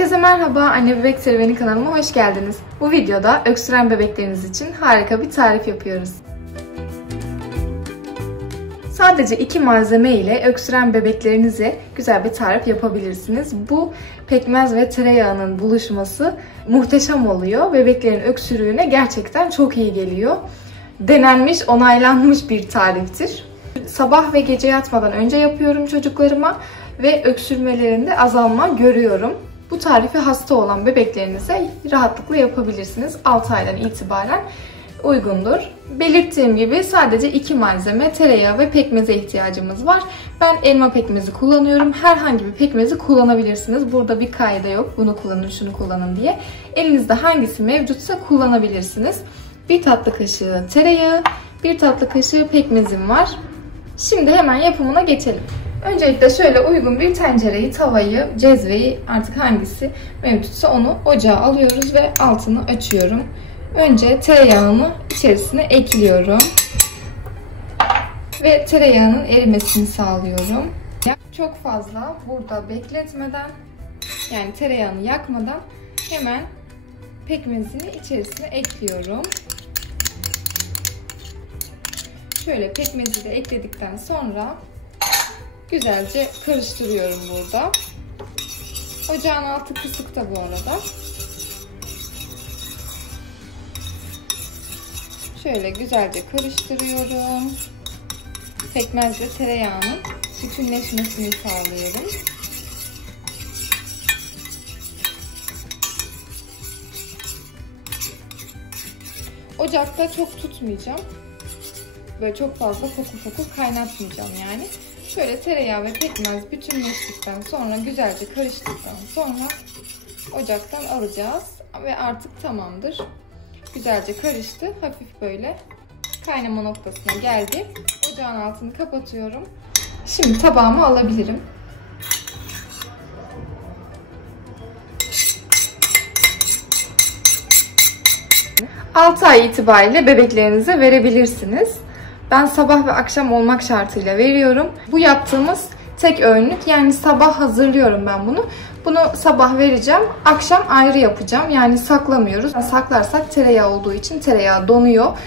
Herkese merhaba, Anne Bebek Serüveni kanalıma hoş geldiniz. Bu videoda öksüren bebekleriniz için harika bir tarif yapıyoruz. Sadece 2 malzeme ile öksüren bebeklerinize güzel bir tarif yapabilirsiniz. Bu pekmez ve tereyağının buluşması muhteşem oluyor. Bebeklerin öksürüğüne gerçekten çok iyi geliyor. Denenmiş, onaylanmış bir tariftir. Sabah ve gece yatmadan önce yapıyorum çocuklarıma ve öksürmelerinde azalma görüyorum. Bu tarifi hasta olan bebeklerinize rahatlıkla yapabilirsiniz. 6 aydan itibaren uygundur. Belirttiğim gibi sadece 2 malzeme, tereyağı ve pekmeze ihtiyacımız var. Ben elma pekmezi kullanıyorum. Herhangi bir pekmezi kullanabilirsiniz. Burada bir kaide yok. Bunu kullanın, şunu kullanın diye. Elinizde hangisi mevcutsa kullanabilirsiniz. 1 tatlı kaşığı tereyağı, 1 tatlı kaşığı pekmezim var. Şimdi hemen yapımına geçelim. Öncelikle şöyle uygun bir tencereyi, tavayı, cezveyi artık hangisi mevcutsa onu ocağa alıyoruz ve altını açıyorum. Önce tereyağını içerisine ekliyorum. Ve tereyağının erimesini sağlıyorum. Çok fazla burada bekletmeden, yani tereyağını yakmadan hemen pekmezini içerisine ekliyorum. Şöyle pekmezi de ekledikten sonra güzelce karıştırıyorum burada. Ocağın altı kısık da bu arada. Şöyle güzelce karıştırıyorum. Pekmezle tereyağının bütünleşmesini sağlıyorum. Ocakta çok tutmayacağım. Böyle çok fazla fokur fokur kaynatmayacağım yani. Şöyle tereyağı ve pekmez bütünleştikten sonra, güzelce karıştıktan sonra ocaktan alacağız ve artık tamamdır. Güzelce karıştı. Hafif böyle kaynama noktasına geldi. Ocağın altını kapatıyorum. Şimdi tabağıma alabilirim. Altı ay itibariyle bebeklerinize verebilirsiniz. Ben sabah ve akşam olmak şartıyla veriyorum. Bu yaptığımız tek öğünlük. Yani sabah hazırlıyorum ben bunu. Bunu sabah vereceğim. Akşam ayrı yapacağım. Yani saklamıyoruz. Saklarsak tereyağı olduğu için tereyağı donuyor.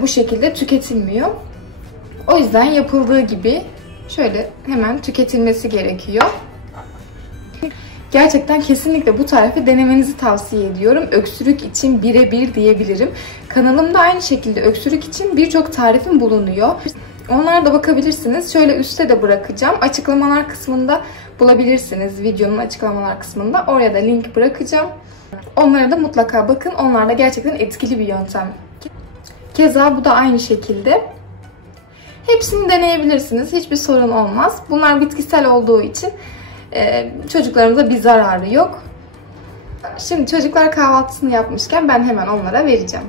Bu şekilde tüketilmiyor. O yüzden yapıldığı gibi şöyle hemen tüketilmesi gerekiyor. Gerçekten kesinlikle bu tarifi denemenizi tavsiye ediyorum. Öksürük için birebir diyebilirim. Kanalımda aynı şekilde öksürük için birçok tarifim bulunuyor. Onlara da bakabilirsiniz. Şöyle üstte de bırakacağım. Açıklamalar kısmında bulabilirsiniz. Videonun açıklamalar kısmında. Oraya da link bırakacağım. Onlara da mutlaka bakın. Onlar da gerçekten etkili bir yöntem. Keza bu da aynı şekilde. Hepsini deneyebilirsiniz. Hiçbir sorun olmaz. Bunlar bitkisel olduğu için çocuklarımıza bir zararı yok. Şimdi çocuklar kahvaltısını yapmışken ben hemen onlara vereceğim.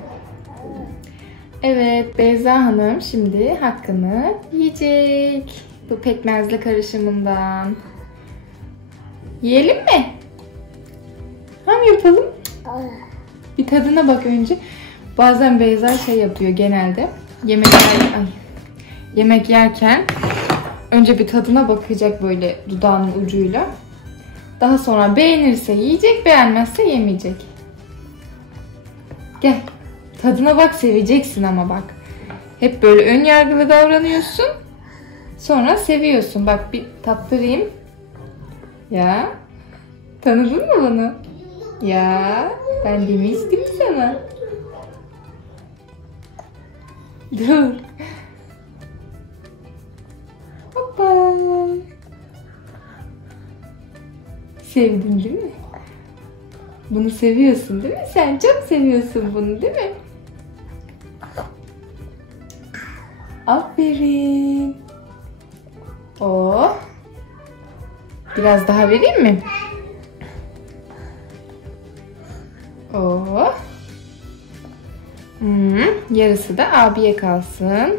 Evet, Beyza Hanım şimdi hakkını yiyecek. Bu pekmezli karışımından. Yiyelim mi? Hem yapalım. Bir tadına bak önce. Bazen Beyza şey yapıyor genelde. Yemek yerken önce bir tadına bakacak böyle dudağının ucuyla. Daha sonra beğenirse yiyecek, beğenmezse yemeyecek. Gel. Tadına bak, seveceksin ama bak. Hep böyle ön yargılı davranıyorsun. Sonra seviyorsun. Bak bir tattırayım. Ya. Tanıdın mı bunu? Ya. Ben demiştim sana. Dur. Hoppa. Sevdin değil mi? Bunu seviyorsun değil mi? Sen çok seviyorsun bunu değil mi? Aferin. Oh. Biraz daha vereyim mi? Oh. Yarısı da abiye kalsın.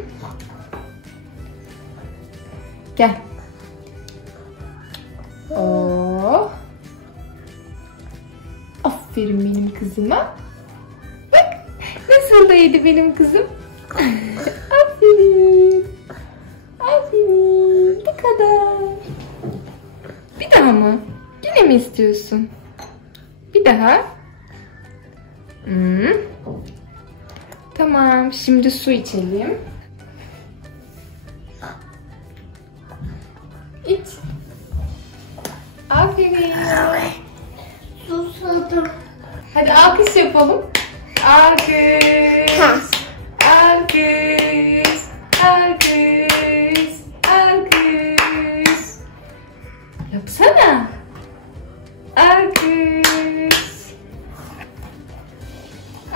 Gel. Oh. Aferin benim kızıma. Bak nasıl da yedi benim kızım. Aferin. Aferin. Bu kadar. Bir daha mı? Yine mi istiyorsun? Bir daha. Tamam, şimdi su içelim. İç. Aferin. Susadım. Hadi alkış yapalım. Alkış. Alkış. Alkış. Alkış. Yapsana. Alkış.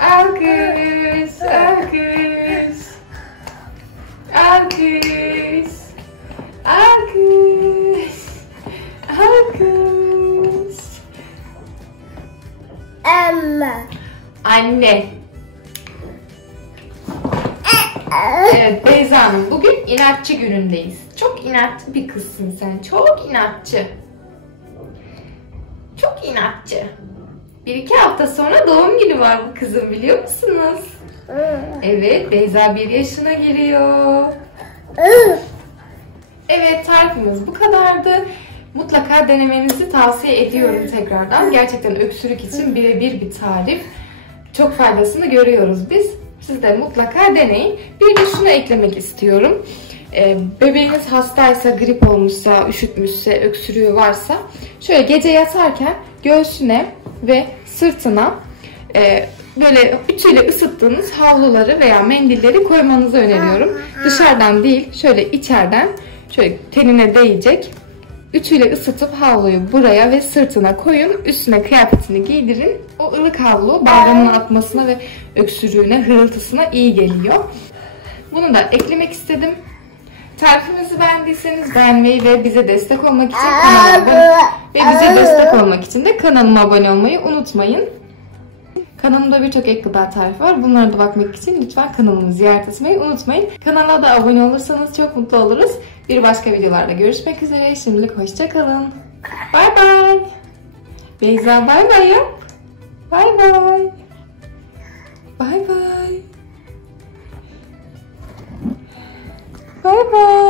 Alkış. Alkış. Alkış. Alkış. Alkış. Anne. Evet Beyza Hanım, bugün inatçı günündeyiz. Çok inatçı bir kızsın sen. Çok inatçı. Çok inatçı. 1-2 hafta sonra doğum günü var bu kızın, biliyor musunuz? Evet, Beyza 1 yaşına giriyor. Evet, tarifimiz bu kadardı. Mutlaka denemenizi tavsiye ediyorum tekrardan. Gerçekten öksürük için birebir bir tarif. Çok faydasını görüyoruz biz. Siz de mutlaka deneyin. Bir de şunu eklemek istiyorum. Bebeğiniz hastaysa, grip olmuşsa, üşütmüşse, öksürüğü varsa şöyle gece yatarken göğsüne ve sırtına böyle ütüyle ısıttığınız havluları veya mendilleri koymanızı öneriyorum. Dışarıdan değil, şöyle içeriden şöyle tenine değecek. Ütüyle ısıtıp havluyu buraya ve sırtına koyun. Üstüne kıyafetini giydirin. O ılık havlu balgamın atmasına ve öksürüğüne, hırıltısına iyi geliyor. Bunu da eklemek istedim. Tarifimizi beğendiyseniz beğenmeyi ve bize destek olmak için kanalıma abone olmayı unutmayın. Kanalımda birçok ek gıda tarifi var. Bunlara da bakmak için lütfen kanalımı ziyaret etmeyi unutmayın. Kanala da abone olursanız çok mutlu oluruz. Bir başka videolarda görüşmek üzere. Şimdilik hoşça kalın. Bay bay. Beyza bay bay yap. Bay bay. Bay bay. Bay bay.